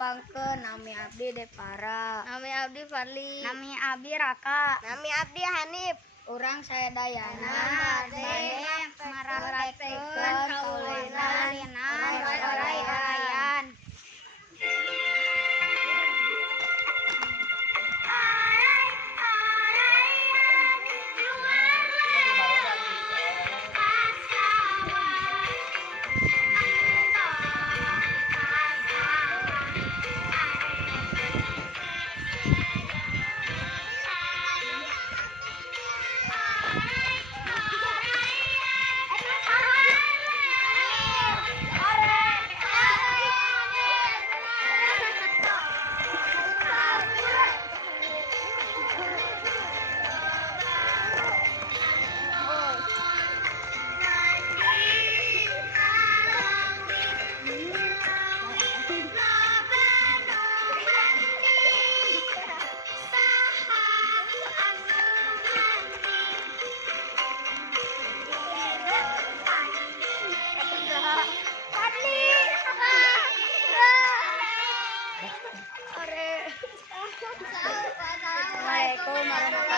ngapangkeun nami abdi Depara. Nami abdi Fadli. Nami abdi Raka. Nami abdi Hanif. Urang saya Dayana. Bade mararekeun kaulinan orayan. Assalamualaikum warahmatullahi